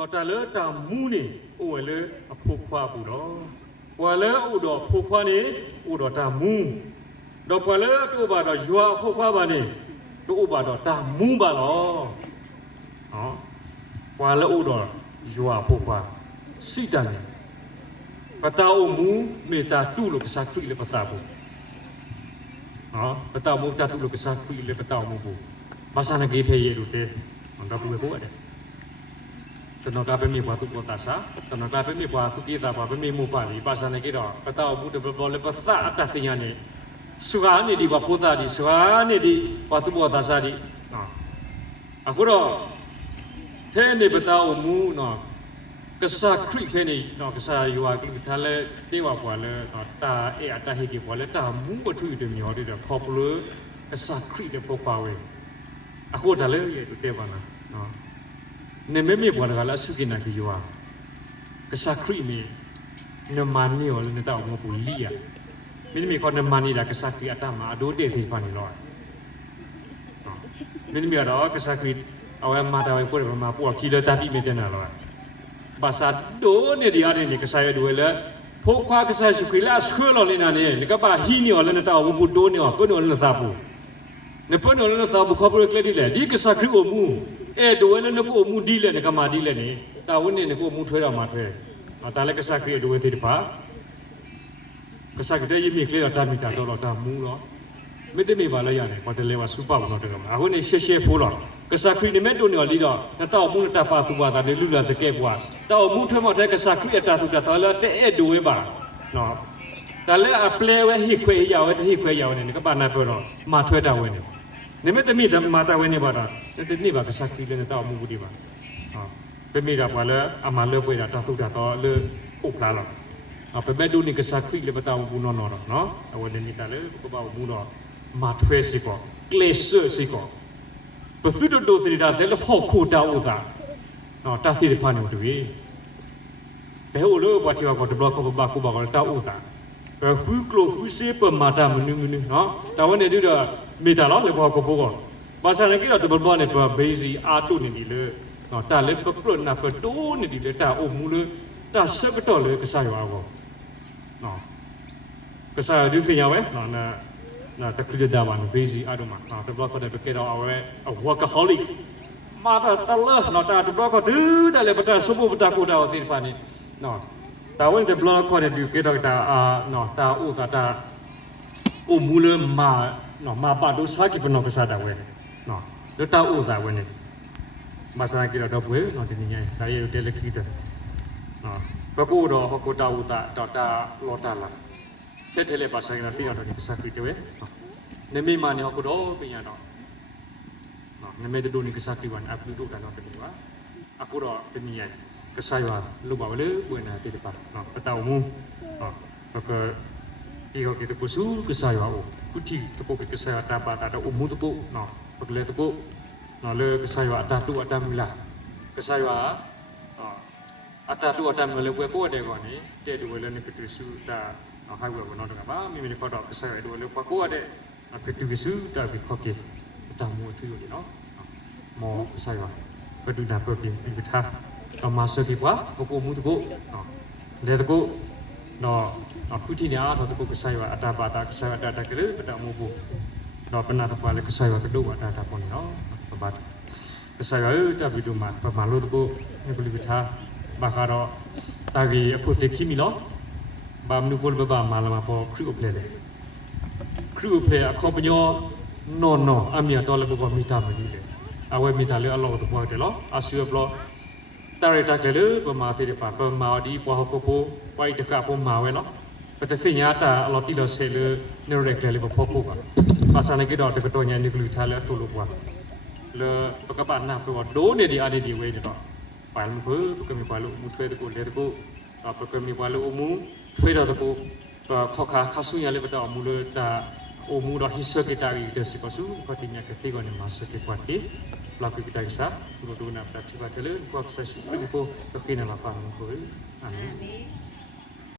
ဒေါက်တာလေတာမူးနေအိုလေအဖို့ခွာဘူးတော့ဝါလေအိုတော့ဖို့ခွာနေအိုတော့တာမူးတော့ပလေတို့ဘာတော့ရွာဖို့ခွာပါနေတို့ဘာတော့တာမူးပါတော့ဟောဝါလေအိုတော့ရွာဖို့ခွာစိတ်တန်ပတာအိုမူးမေတာတူလို့ကစားခရီလေပတာဘူးဟောပတာမူတာတူလို့ကစားခရီလေပတာမူဘူးဘာသာနေကေဖေးရလို့တဲ့တော့ဘူးဘောတဲ့တနတာပဲမြေပွားသူပေါ်တာစာတနတာပဲမြေပွားသူပြေတာပါပဲမြေမှုပါလီပါစနေကြတော့ပတောက်ဘူးတဘောလေပသအတသိညာနေစွာနေဒီဘာပိုတာဒီစွာနေဒီဘာသူပေါ်တာစာဒီနော်အခုတော့ဟဲနေပတောက်မူနော်ကစားခရိခဲနေနော်ကစားယူအကိထားလဲတေးဝပွားလဲနော်တာအေအတဟိကေပွားလဲတာမူပထူတယ်မြော်တယ်ခေါပလို့ကစားခရိတဲ့ပေါ်ပါဝဲအခုဒါလည်းရဲ့တဲ့ပါလားနော်နေမေမေပွားကလည်းစုကိနာကြီးရွာကစားခရိမေနမနီယောလည်းတော့မပူလီယာမင်းမေခေါ်နမနီလာကစားခရိအတမအဒိုတေသေးပါနေတော့မင်းမေတော့ကစားခရိအဝဲမာတာဝဲပို့တယ်မှာပို့ကီလတာတိမေတဲ့နာတော့ဘာသာဒိုနေဒီအရင်ကစားရဒိုလေဖို့ခွာကစားစုခိလာဆွေလော်လင်းနာနေကပါဟီနီယောလည်းတော့မပူဒိုနေယောပွနော်လည်းသာပူနေပွနော်လည်းသာပူခေါ်ပရကလက်ဒီလေဒီကစားခရိအမူဒိုဝဲနဲ့ကိုမူဒီလဲကမာဒီလဲနေတာဝင်းနေကိုမူထွဲတော့မှာထွဲတာလည်းကစားခရီဒိုဝဲသေးတပါကစားခရီရေးမိကလေးတော့တာမီတာတော့တာမူတော့မိတိမိပါလဲရတယ်ဘာတလဲဝစူပါဘောတော့တယ်အခုနေရှေ့ရှေ့ဖိုးတော့ကစားခရီနေမဲ့တိုနေလီတော့တော့မူတဖာသူပါတာလေလူလာတကဲပွားတော့မူထွဲမတဲ့ကစားခရီအတာသူတာတော့တဲ့ဒိုဝဲပါနော်ဒါလည်းအပလဲဝဲဟိခွေရဝဲဟိခွေရဝဲနေကပါနာပြောတော့မာထွဲတာဝဲနေမဲ့တမိမာတာဝဲနေပါတော့တနေ့ပါကစားခရီလည်းတော့မူဘူးဒီပါဟောပြမိတာပါလေအမလွဲပွေတာတာတုတာတော့လေဥပလာတော့အပပဲဒူနေကစားခရီလည်းမတောင်းဘူးနော်အဝနေနေတာလေကဘာဘူးတော့မာထွဲစီကောကလေဆာစီကောပစုတတိုစီတာတယ်ဖို့ခိုတာဥသာနော်တာစီဖာနေတူဘယ်ဟိုလိုဘာတီကောတဘလကဘာကူဘာကောတာဥသာဟူကလိုဟူစေပမာတာမနုနော်တာဝနေတူတော့မိတာတော့လေဘောကောဘောကောဘာသာလည်းကတော့တဘလနဲ့ဘာဘေးစီအာတုနေဒီလေနော်တာလည်းပပရနာပတိုးနေဒီလေတာအိုမူလေတာစကတော့လေကစားရွာကောနော်ကစားရဒီဖင်ရဝဲနော်နာတကယ်ဒါမှဘေးစီအာတုမှာနော်တဘလကတော့ကေတော့အဝဲဝါကဟောလီမာတာတလနော်တာတဘလကဒူးတယ်လေပတာစဘပတာကိုတော့သိပါနေနော်တာဝင်တဘလကတော့ဒီကေတော့တာနော်တာအိုတာအိုမူလေမာနော်မာပါတို့စားကိပနောကစားတာဝဲနော်လတာဥသာဝနေမဆာကီတော့ဘွေနော်ဒီညဒါရဲတယ်လက်ခီတယ်နော်ဘကိုတော့ဟကိုတာဥသာတော့တာလောတာလာချက်တယ်လေပါဆိုင်နာပြီးတော့ဒီစားကိတဲ့နေမိမနေဟကိုတော့ပြင်ရတော့နော်နေမေတို့နေကစားကိဝန်အပလူတို့ကတော့တယ်ပါအခုတော့ဒီညကစားရွာလို့ပါလေဝင်လာတဲ့ပါနော်ပတောင်မူနော်ဘကဒီကိုကဆူကစားရွာကိုကုတီတပုတ်ကစားတာပါတာတော့အမှုတပုတ်နော်ပကလေတပုတ်နော်လေကစားရွာအတာတူအတမီလာကစားရွာအတာတူအတမီလာလေပွဲကိုတဲ့ကောနေတဲ့တူလည်းနေကတူဆူတာဟိုက်ဝဲဘောနော်တကပါမိမိနေကတော့ကစားရွာတူလေပွဲကိုတဲ့ကတူဆူတာဘီခေါကေအတမို့သူလို့နော်မောကစားရွာကတူတာပြပြပြထားအမစတိပွားကိုမှုတပုတ်နော်လေတပုတ်နော်အခုတိညာတော့တပုတ်ကစားရွာအတာပါတာကစားအတာတကလေးပတမှုဘူးတော့ပနာတပါလေကစားရွာကတော့အတာတာပေါ်နေနော်ဘာကစားရွာတဘီတို့မှာပမာလို့တပုတ်ဒီလိုပြထားဘာကတော့တာကြီးအခုတခိမီလောဘာမနုဘောဘဘာမာလာမပေါ်ခရုပလေခရုပလေအခုပညောနော်အမြတ်တော်လည်းဘောမီတာမီလေအဝဲမီတာလေအလောတော့ပေါ်တယ်လောအဆူဘလောတာရတာကလေးပမာတိပါပမာဒီပွားကိုပိုဝိုက်တကပုံမာဝဲနော်ပတသိညာတာအလောတိလို့ဆဲလေနေရက်ကလေးပေါ်ဖို့ပါပါစနေကတော့တကတော့ညာနေကလူထားလဲတူလို့ပွားလေပကပနာပေါ်ဒိုးနေဒီအားဒီဝဲတော့ပါလို့ပကမီပါလို့မူထွဲတကိုလေတကိုပကမီပါလို့အမှုထွဲတော့တကိုခေါခါခဆူရလေပတော့မူလို့တာအမှုတော့ဟိစကတာရီတစီပစုပတိညာကတိကနေမဆကေပွားတီပလောက်ကိတိုင်စာဘုဒ္ဓနာပတိပါတလေဘုရားဆရှိဘုကိုတခိနာမပါလို့ကိုအာမင်